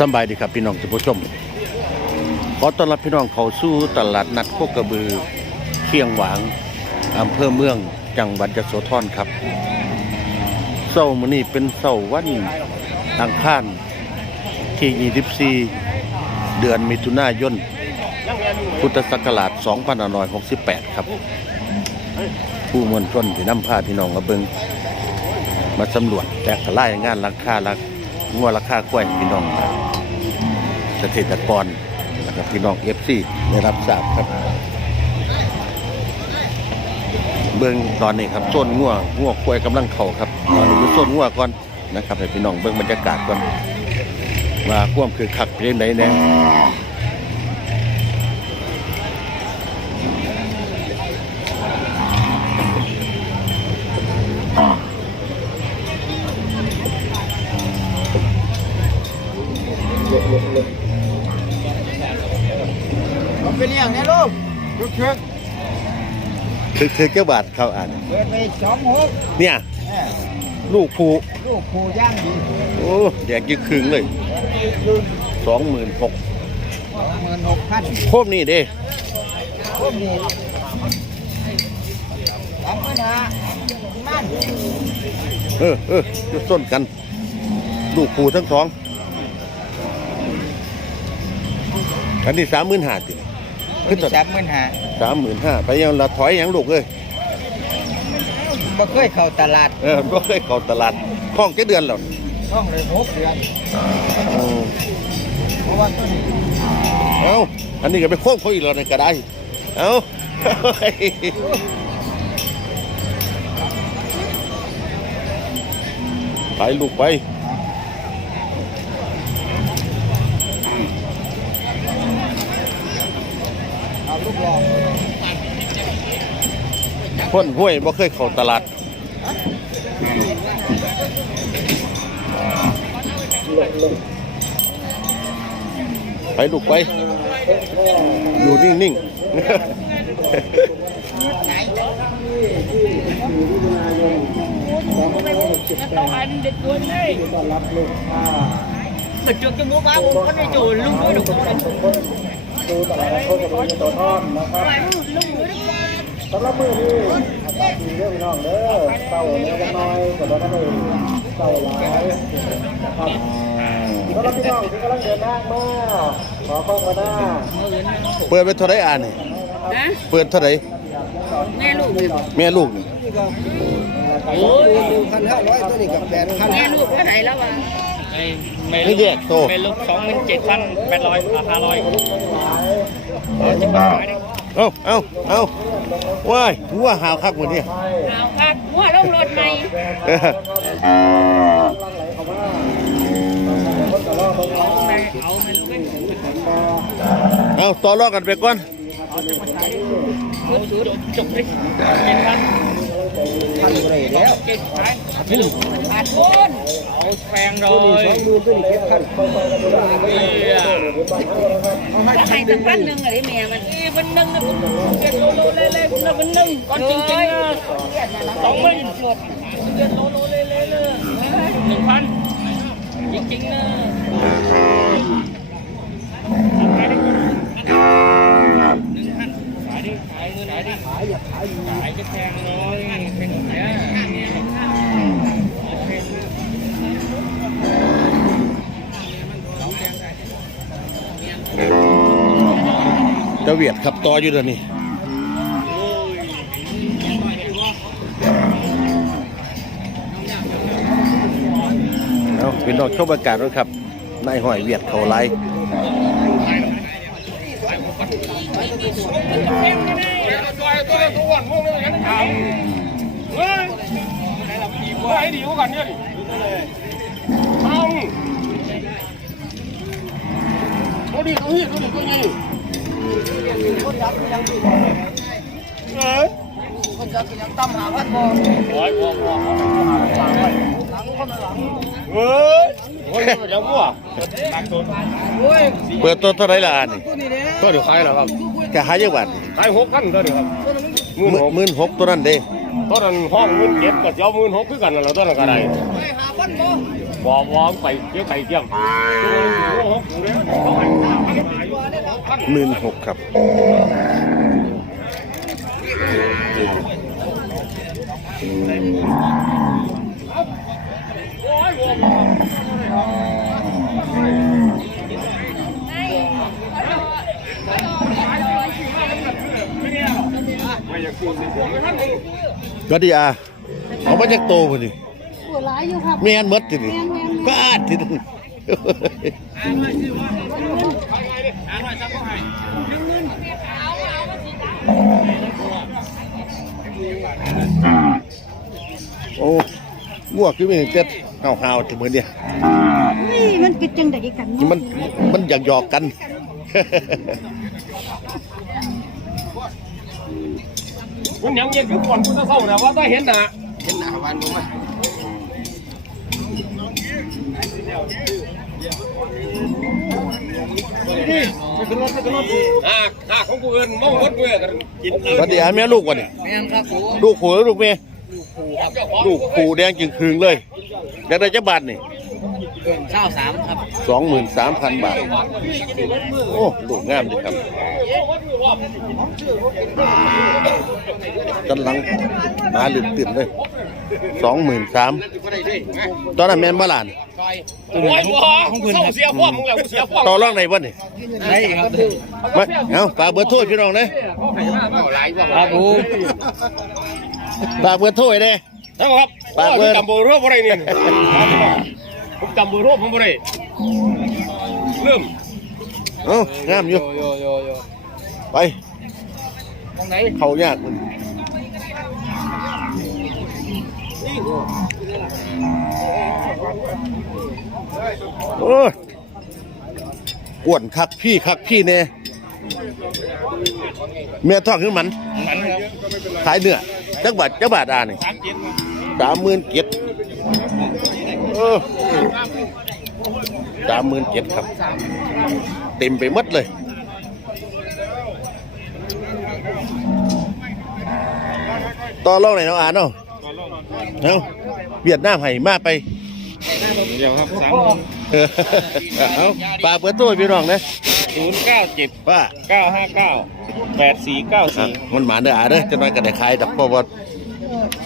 สบายดีครับพี่น้องท่านผู้ชม ขอต้อนรับพี่น้องเข้าสู่ตลาดนัดโคกระบือเคียงหวางอำเภอเมืองจังหวัดยโสธรครับเสาร์มื้อนี้เป็นเสาร์วันอังคารที่24 เดือนมิถุนายน พุทธศักราช2568 ครับ ผู้มวลชนที่นำพาพี่น้องมาเบิงมาสำรวจแตกทลายงานราคารางัวราคากล้วยพี่น้อง เกษตรกรนะครับพี่น้องเอฟซีได้รับทราบครับ เบื้องตอนนี้ครับโซนง่วง่วกล้วยกำลังเข่าครับตอนนี้คือโซนง่วก่อนนะครับให้พี่น้องเบื้องบรรยากาศก่อนว่าควมคือขักเป็นยังไงแน่ ลูกเชือกคือคือเจ้าบาทเขาอ่านเปิดไปสองหกเนี่ย เออลูกผูลูกผูย่างดีโอ้แดกยี่ครึ่งเลยลูสองหมื่นหกสองหมื่นหกพันโคมนี่เด้พวกนี้สามพันห้านั่นเออเออจะส้นกัน ลูกผูทั้งสองอันนี้สามหมื่นห้าติ ขึ้นสามหมื่นห้าสามหมื่นห้าไปยังละถอยยังลูกเลยบ่เคยเข้าตลาดเออก็เคยเข้าตลาดห้องแค่เดือนแล้วท่องเลยหกเดือนเออเพราะว่าต้นเอ้าอันนี้ก็ไปโค้งเขาอีกแล้วในกระไดเอ้าไปลูกไป เอาลูกรอง พ่นห้วยบ่เคยเข้าตลาดไปลูกไปอยู่นิ่งนิ่งตึกจุดจมูกมาผมก็ได้จูลุงด้วยหนุ่มดูแต่ละคนจะมีตัวท่อนนะครับ สำหรับมือนี้อากาศดีเด้อพี่น้องเด้อเต่าเนื้อกันน้อยกว่าตอนนั้นเลยเต่าหลายนะครับสำหรับพี่น้องที่กำลังเดินทางมาขอข้องมาหน้าเปิดไปเท่าไรอ่านนี่ hả เปิดเท่าไร nghe luôn แม่ลูกนี่ ôi พันห้าร้อยตัวนี้กับแปดพัน nghe luôn có này lắm à ไม่แยกโตเป็นลูกสองหมื่นเจ็ดพันแปดร้อยห้าร้อยเอาเอาเอา ว้ายงัวหาวคักหมดนี่ nào khác mua đông lột này เออ này ẩu mình cái เอาต่อรองกันไปก่อน chút chút จุกดิเจ็ดพันพันเลยแล้วเจ็ดพัน bát bốn เอาแพงเลยดูตัวนี้เก็บพัน có hai tấm phát nâng ở đấy mẹ mình Ê, bên nâng nó cũng cái lô lô lê lê cũng là bên nâng con chính chính à. สองหมื่นเดือนโลโลเล่เล่เลยหนึ่งพันจริงๆนะหนึ่งพันขายดิขายเงิน ขายดิขายอย่าขายขายจะแพงเลยเป็นอย่างเจะเวียดขับต่ออยู่เดี๋ยวนี้เอาเป็นดอกเข้าประกาศด้วยครับนายหอยเวียดเขาไล่ตัวตัวตัวอ้วนพวกนี้ยังทำเฮ้ยว่าให้ดีกว่ากันเนี่ยดิเอาตั วนี้ตัวนี้ตัวนี้ตัวนี้เออคนจะยังตั้มหาพันบอลร้อยกว่าหลังคนหลังเฮ้ยโอ้ยเดี๋ยวมั่วหนักตัวโอ้ยเปิดตัวเท่าไหรล่ะอันนี่ตัวนี้เนี่ยตัวเดี๋ยวขายแล้วครับจะหายยังบาทขายหกพันตัวเดี๋ยวครับหมื่นหมื่นหกตัวนั้นเด้ตอนนั้นห้องหมื่นเจ็ดกับเจ้าหมื่นหกคือกันนั่นแหละตอนนั้นก็ได้ไปหาบ่บ่ไปเกี่ยวไก่เกี่ยงห มื่นหกครับก็ดีอะเอามาจากโตพอดีหัวร้ายอยู่ครับแม่นหมดทีนี่ก็อาดทีนี่ โอ้งวกคือมีเจ็ดเฮาๆถึงมื้อเนี่ยนี่มันกินจังไดกันเนาะมันมันอยากหยอกกันมันยังเย็นอยู่ก่อนคุณจะเศร้านะว่าถ้าเห็นนะอ่า ข้าของกูเอินมองวัดเบื่อกันกินสวัสดีอะแม่ลูกวะนี่แม่ครับผมลูกผัวลูกเมียลูกผูแดงจึงคืงเลยอยากได้จักบาทนี่ เช้าสามครับสองหมื่นสามพันบาท โอ้ลูกงามดีครับกำลังมาลืมตื่นเลยสองหมื่นสามตอนนั้นแม่นบ้านโอ้ยว้าเศร้าเสียความมึงแล้วเสียความต่อรองในวันนี่ได้ครับมาเอาฝากเบอร์โทรพี่น้องเลยครับผมฝากเบอร์โทรไว้เลยใช่ครับผมจำเบอร์โทรอะไรนี่ ผมจำเบอร์โทรผมอะไรเริ่มเอ้างามอยู่ โยโยโยไป ตรงไหนเขายากมันโอ้ยกวนคักพี่คักพี่เน่เมียท้องขึ้นมัน มันครับขายเนื้อจักบาทจักบาทอ่านี่สามเจ็ดสามหมื่นเจ็ดเออสามหมื่นเจ็ดครับ เต็มไปหมดเลย ต่อรองไหนอยเนาะอ่านเนาะเอาเวียดนามให้มาไป เดี๋ยวครับสามเออเอาฝากเปิดตัวให้พี่น้องนะศูนย์เก้าเจ็ดว่าเก้าห้าเก้าแปดสี่เก้าอะสี่มันหมาเด้ออ่าเด้อจะน้อยก็ได้ขายดอกเพราะว่า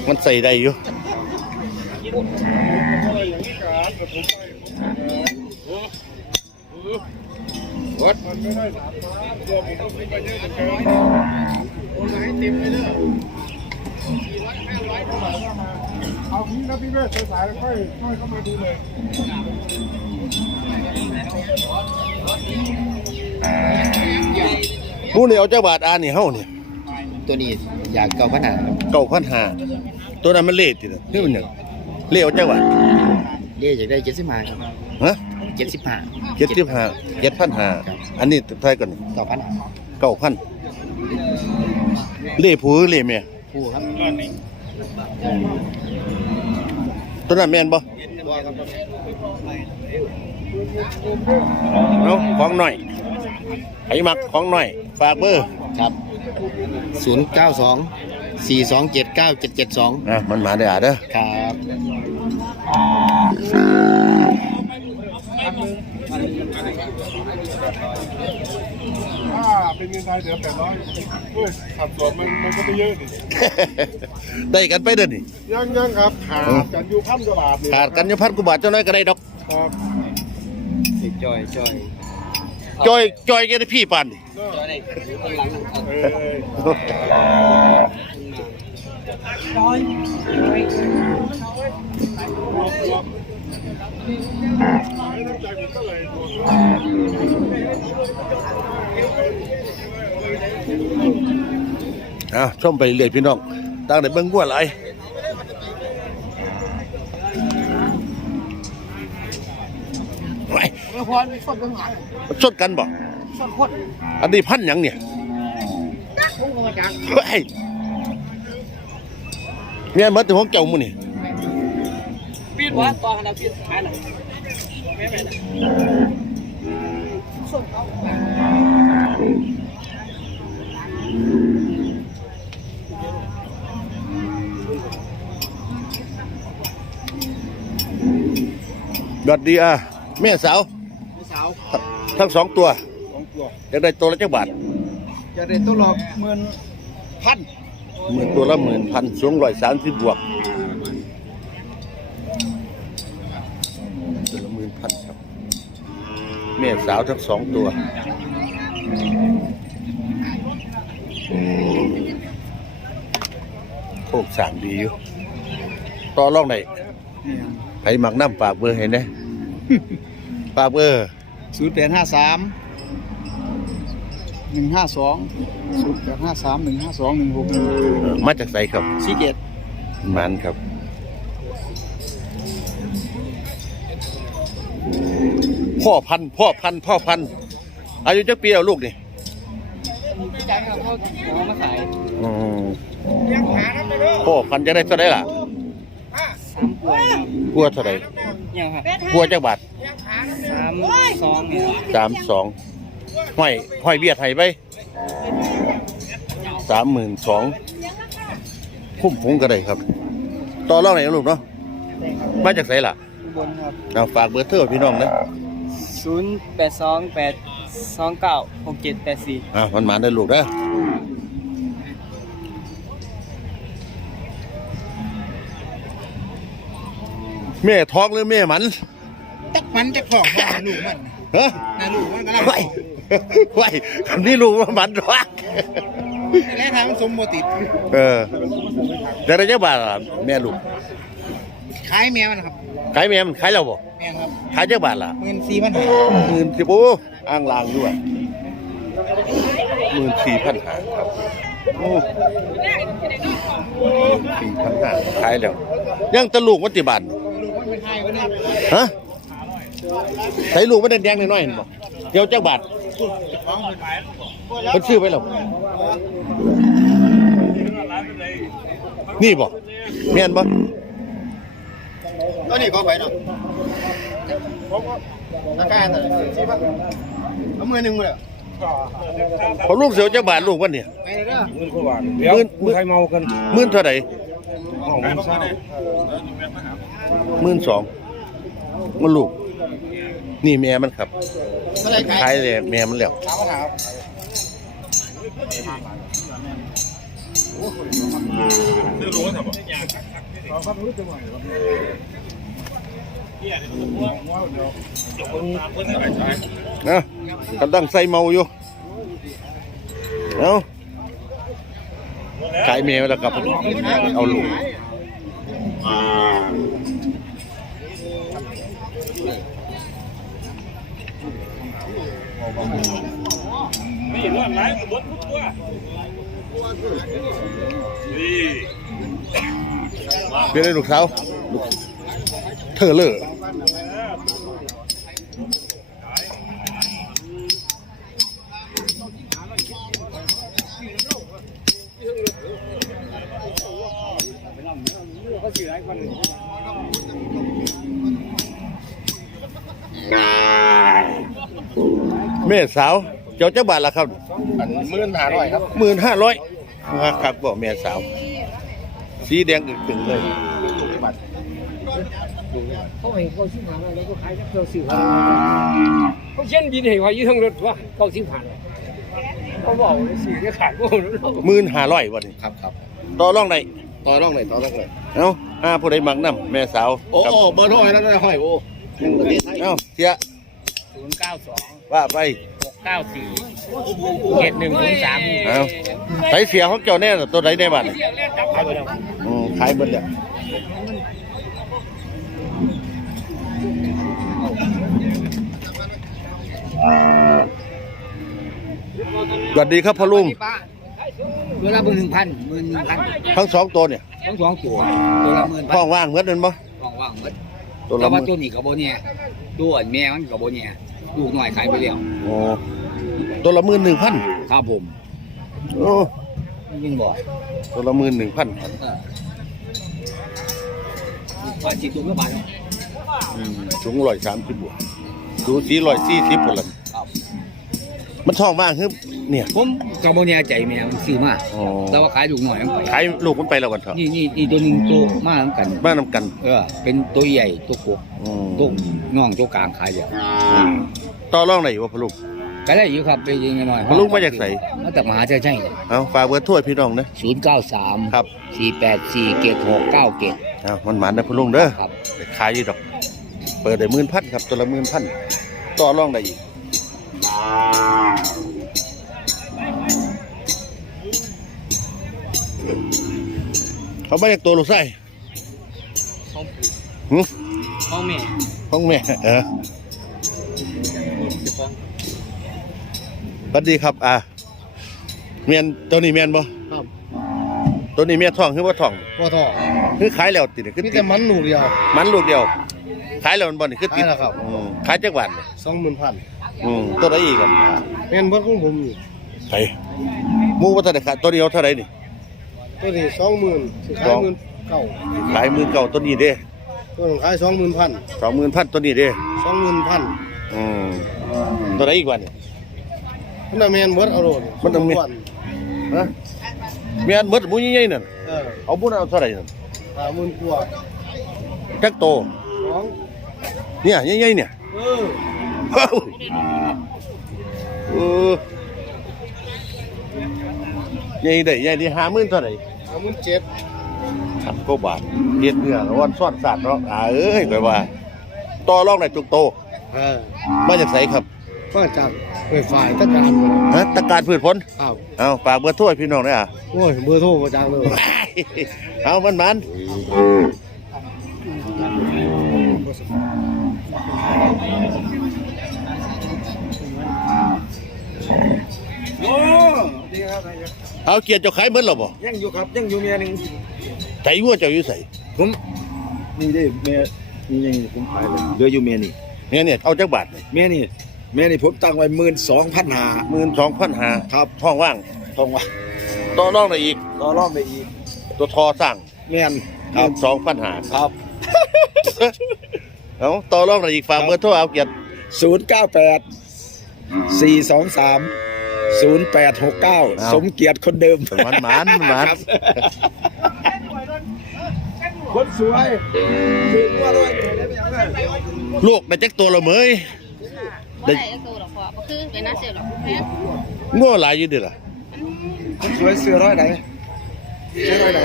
มันใส่ได้อยู่ เอาพี่นะพี่เวทสายๆแล้วค่อยค่อยเข้ามาดูเลยหมู่นี่เอาจักบาทอ่านนี่เฮานี่ตัวนี้อยากเก่าขนาดเก้าพันห้าตัวนั้นมันเละติดนี่มันหนึ่งเละเอาจักบาทเรียกอยากได้เจ็ดสิบห้าครับฮะเจ็ดสิบห้า เจ็ดสิบห้าเจ็ดพันห้าอันนี้เท่าไหร่ก่อนต่อพันเก้าพันเละผู้หรือเละแม่คู่ครับตัวนั้นแม่นบ่เอาของหน่อยไอ้มักของหน่อย ฝากเบอร์ครับศูนย์เก้าสองสี่สองเจ็ดเก้าเจ็ดเจ็ดสองอะมันมาเด้ออะเด้อครับ ถ้าเป็นเงินไทยเดี๋ยวแปดร้อยเฮ้ยสัดส่วนมันมันก็ไม่เยอะดิได้กันไปเด้อนี่ยังยังครับขาดกันอยู่พันกว่าบาทนี่ขาดกันอยู่พันกว่าบาทเจ้าน้อยก็ได้ดอกครับจอยจอยจอยจอยแกได้พี่ปานนี่จอยได้คนหลังเออ อะชมไปเรื่อยพี่น้องตั้งแต่เบิ่งกัวหลายไว้เมื่อพรสดเป็นหลังมันชดกันบ่สดโคตรอันนี้พันหยังเนี่ยพุ่งมาจากเฮ้ย เมียนมาถึงของเจ้าหมู่นี่ปีนวัดตอนขนาดปีนขายหนังเสวัสดีอะแม่สาวสาวทั้งสองตัวสองตัวอยากได้ตัวละจักบาทจะได้ตัวหลอกหมื่นพัน หมื่นตัวละหมื่นพันสูงร้อยสามสิบบวกตัวละหมื่นพันครับแม่สาวทั้งสองตัวโคกสามดีอยู่ต่อรองไหนไผหมักน้ำฝากเบอร์เห็นไหมฝากเบอร์ศูนย์แปดห้าสาม หนึ่งห้าสองศูนย์แปดห้าสามหนึ่งห้าสองหนึ่งหกมาจากไสครับสี่เจ็ดมันครับ พ่อพันธุ์พ่อพันธุ์พ่อพันธุ์อายุจักปีแล้วลูกนี่ใจครับเขาเอามาขายอืมพ่อพันธุ์จะได้เท่าไหร่ล่ะสามกล้วยกลัวเท่าไหร่ยังครับกลัวจักบาทสามสองเนี่ยสามสอง ห้อยห้อยเบียดให้ไปสามหมื่นสองคุ้มผงก็ได้ครับ ต่อรองไหนอยนะลูกเนาะมาจากไสล่ะบนครับเอาฝากเบอร์เทอร์พี่น้องนะศูนย์แปดสองแปดสองเก้าหกเจ็ดแปดสี่อ่ามันมาได้ลูกนะแม่ท้องหรือแม่หมัน ตักมันจะของว่าลูกมันฮะนะลูกมันกำลังไว้ ไว้คำนี้ลูกว่าหมันหรอกแล้วทางมันสมบูติดเออแต่ระยะบาทล่ะแม่ลูกขายแมวมันครับขายแม่มันขายเราบ่แมวครับขายเจ้าบาทล่ะเงินสี่พันห้าหมื่นสิบโอ้อ้างลางด้วยหมื่นสี่พันห้าครับโอ้หมื่นสี่พันห้าขายแล้วยังตะลูกวัติบันลูกมันเป็นไทยวะเนี่ยฮะใส่ลูกมันแดงๆน้อยๆเห็นบ่เดี๋ยวเจ้าบาท เพิ่นซื้อไปแล้วนี่บ่แม่นบ่ก็นี่ก็ไปเนาะราคาเท่าไหร่สี่พันเอามือหนึ่งเลยพอลูกเสียวเจ้าบาทลูกวันเนี่ยไปเลยเด้อเดี๋ยวมือใครเมากันหมื่นเท่าไหร่ห้องมันซ่าหมื่นสองมันลูก นี่แม่มันครับเท่าไหร่ขายขายเลยแม่มันแล้วถามว่าถามนะกำลังใส่เมาอยู่เอาขายแม่แล้วครับเอาลูก นี่รอดหลายกับบดทุกตัวนี่เป็นอะไรลูกสาวเธอเลอ ม่สาว เจ้าเจ้าบาทละครับหมื่นห้าร้อยครับหมื่นห้าร้อยครับบอกแม่สาว สีแดงอึกถึงเลยเขาเห็นเขาสิบผ่านแล้วก็ขายนักเที่ยวสิบผ่านเขาเช่นบินเห็นว่าอยู่ทางรถว่าเขาสิบผ่านเขาบอกว่าสี่จะขาดก็รู้หมื่นห้าร้อยวันนี้ครับครับต่อรองไหนต่อรองเลยต่อรองเลยเอ้าห้าผู้ใดมักน้ำแม่สาวโอ้ครับโอ้เบอร์โทรแล้วนะห้อยโอ้ยังประเทศไทยเอ้าเสีย ศูนย์เก้าสองว่าไปหกเก้าสี่เจ็ดหนึ่งศูนย์สามเอ้าใส่เสียของเจ้าแน่น่ะตัวใดในบ้านเรียกเรียกจับไปแล้วอืมขายเบิดแล้วสวัสดีครับพ่อลุงตัวละหมื่นหนึ่งพันหมื่นหนึ่งพันทั้งสองตัวเนี่ยทั้งสองตัวตัวละหมื่นท้พัอนงว่างเหมือนกันบ่ของว่างหมดตัวแต่ละหว่ามื่นตัวนี้กับโบเนี่ย ตัวแม่มันกับโบเนี่ยลูกหน่อยขายไปแล้วโอ้ตัวละหมื่นหนึ่งพันครับผมโอ้ยินบอกตัวละหมื่นหนึ่งพันเออผ่านสิบตัวไม่บาทสูงร้อยสามสิบบวกดูสีร้อยสี่สิบคนละครับ มันท้องว่างคือเนี่ย ผมกับโมเนียใจแม่มันซื้อมาอ๋อ แต่ว่าขายลูกหน่อยมันไปขายลูกมันไปแล้วกันเถอะนี่นี่นี่ตัวหนึงตัวมาเหมือนกัน บ้านนำกันเออ เป็นตัวใหญ่ตัวกบอืมตัวน่องตัวกลางขายอย่างต่อรองได้อยู่ว่าพะลุง ก็ได้อยู่ครับไปยิงกันหน่อยพะลุงมาจากไส มาจากมหาชัยใช่เอาฝากเบอร์โทรให้พี่น้องนะศูนย์เก้าสามครับสี่แปดสี่เกตหกเก้าเกตเอามันหมานนะพะลุงเด้อครับไปขายอยู่ดอก เปิดได้หมื่นพันครับตัวละหมื่นพันต่อรองได้อีก เขาไม่อยากตัวลูกไส้หึพ่อแม่ของแม่เออสวัสดีครับ อ่าเมียนตัวนี้เมียนบ่ครับตัวนี้เมียนท้องคือว่าท้องพ่อท่อคือขายแล้วติดคือมีติแต่ดมันหนูเดียว มันลูกเดียว ขายแล้วมันบ่นี่คือติดขายแล้วครับ อืมขายจักบาทเนี่ยสองหมื่นพัน อืมตัวใดอีกกันแม่นเพิ่นของผมนี่ไสหมูว่าเท่าไหร่ขายตัวเดียวเท่าไหร่นี่ ตัวนี้สองหมื่นสิขายหมื่นเก้าขายหมื่นเก่าตัวนี้เด้ตัวนึงขายสองหมื่นพันสองหมื่นพันตัวนี้เด้สองหมื่นพันอืมตัวใดอีกว่านี่มันน่ะแม่นเบิดเอาโลดมันต้องมีส่วนฮะเมียนหมดหมูใหญ่ๆนั่นเออเอาบุญเอาเท่าไหร่นั่นห้าหมื่นกว่าจักโตสองเนี่ยใหญ่ๆเนี่ยเออเฮ้าเออ ใหญ่ได้ใหญ่ที่ห้าหมื่นเท่าไหร่ห้าหมื่นเจ็ดพันกว่าบาทเฮ็ดเนื้อร้อนซ่อนสัตว์เนาะอ่าเอ้ยข่อยว่าต่อรองได้ทุกโตเออมาจากไสครับก็จากไฟฝ่ายตะการหมดฮะตะการพืชผลอ้าวเอาฝากเบอร์โทรให้พี่น้องด้วยอะโอ้ยเบอร์โทรมาจากเลยเอามันมัน เอาเกียรติเจ้าขายเหมือนเราบ่ยังอยู่ครับยังอยู่เมียหนึงใจวัวเจ้าอยู่ใส่ผมนี่เด้เมียนี่ยังผมขายเลยเหลืออยู่เมียนี่เนี่ยเนี่ยเอาจักบาทเลยเมียนี่เมียนี่ผมตั้งไว้หมื่นสองพันหาหมื่นสองพันหาครับท้องว่างตรงว่าต่อรองได้อีกต่อรอบไปอีก ตัวทอสร้างเมียนหมื่นสองพันหาครับเอาต่อรองได้อีกฝากเบอร์โทรเอาเกียรติศูนย์เก้าแปดสี่สองสาม ศูนย์แปดหกเก้าสมเกียรติคนเดิมมันหมานหมานครับคนสวยถือว่าด้วยลูกได้จักตัวละเมยไม่ได้ก็ตัวหรอกพ่อก็คือเป็นน่าเสียหรอกแม่ง้อหลายอยู่เดิล่ะคนสวยเสือร้อยไหนเสือร้อยไหน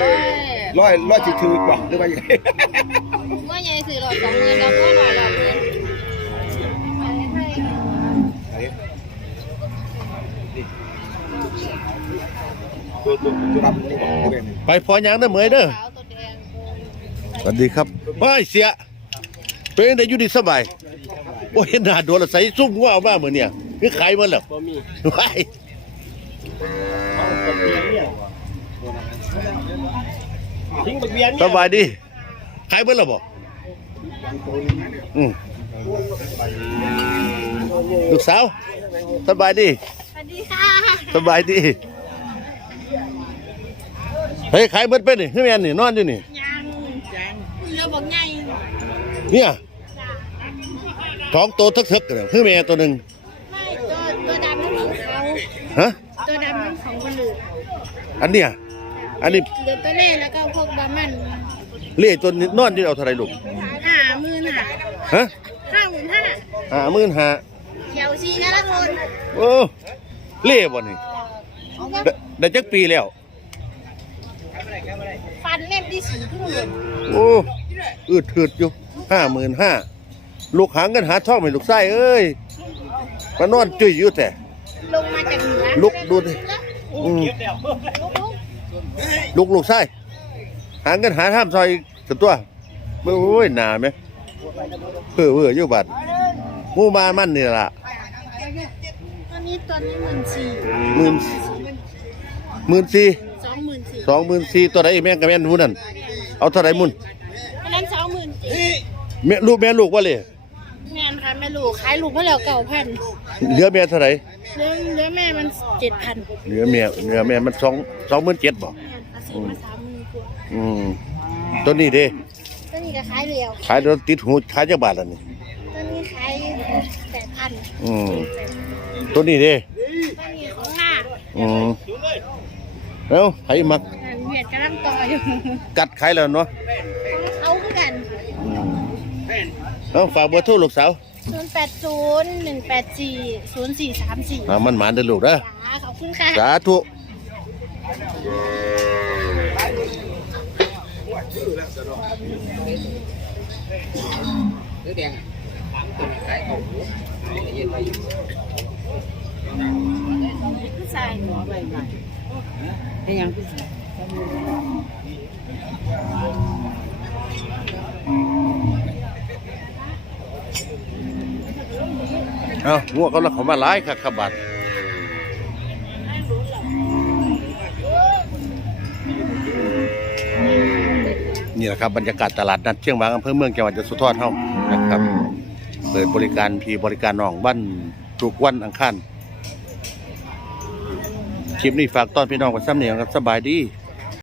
ร้อยร้อยร้อยที่ถือกว่าหรือว่าอย่างไรเมื่อใหญ่สี่ร้อยสองหมื่นแล้วก็หน่อยละหมื่น ตัวตัวตัวดำนี่ตัวแดงนี่ไปพอหยังเด้อเหมยเด้อขาวตัวแดงสวัสดีครับว้ายเสีย เป็นได้อยู่ดีสบายโอ้ยหน้าโดนละใส่ซุ่มง้อมาเหมือนเนี่ยคือขายมันแล้วว้ายสบายดีขายมันแล้วบ่อืมลูกสาวสบายดี สวัสดีค่ะ สบายดี เฮ้ยขายเบิดไปนี่คือแม่นนี่นอนอยู่นี่ยังยังเรือบอกใหญ่เนี่ยท้องโตทึกๆกันเลยคือแม่ตัวหนึ่งไม่ตัวตัวดำนั่นของเขาฮะตัวดำนั่นของคนอื่นอันเนี้ยอันนี้เหลือตัวเล่แล้วก็พวกบามันเล่ตัวนี้นอนอยู่เอาเท่าไหรลูกห้าหมื่นห้าฮะห้าหมื่นห้าห้าหมื่นห้าเขียวซีนะละคนโอ้เล่บ่นี่ได้ได้จักปีแล้ว ฟันเล่มที่สีขึ้นเลยโอ้อืดถืดอยู่ห้าหมื่นห้าลูกหางกันหาท่องไม่ลูกไส้เอ้ยมานอนจุ้ยอยู่แต่ ลงมาจากเหนือลุกดูดิ อืมลุกลุกลูกลูกไส้หางกันหาท่ามซอยกับตัวเบ้อโอ้ยหนาไหมเพื่อเพื่ออยู่บัดหมู่มามันนี่ล่ะตอนนี้ตอนนี้หมื่นสี่หมื่นหมื่นสี่ สองหมื่นสี่สองหมื่นสี่ตัวใดแม่งกับแม่นหูนั่นเอาเท่าไหรมุ่นอันนั้นสองหมื่นสี่แม่ลูกแม่ลูกว่าเลยงานค่ะแม่ลูกขายลูกมาแล้วเก้าพันเหลือแม่เท่าไหรเหลือเหลือแม่มันเจ็ดพันเหลือแม่เหลือแม่มันสองสองหมื่นเจ็ดบ่งานภาษีมาสามหมื่นกว่าอืมตัวนี้เด้ตัวนี้ก็ขายเร็วขายรถติดหูขายจักบาทละนี่ตัวนี้ขายแปดพันอืมตัวนี้เด้ตัวนี้ของหน้าอืม แล้วไผมักเวียดกำลังต่ออยู่กัดไข่แล้วเนาะเขาคือกันอืมเอาฝากเบอร์โทรลูกสาว080 184 0434อ่ามันหมานเด้อลูกเด้อจ้าขอบคุณค่ะ สาธุผู้ชายหนูใบใหม่ ให้ยังผู้ชายเอางัวเขาแล้วเขามาหลายครับครับบัดนี่แหละครับบรรยากาศตลาดนัดเชียงหวางอำเภอเมืองจังหวัดยโสธรเฮานะครับ เปิดบริการพีบริการน้องวันทุกวันอังคาร คลิปนี้ฝากต้อนพี่น้องกับซ้ำเนียงครับสบายดี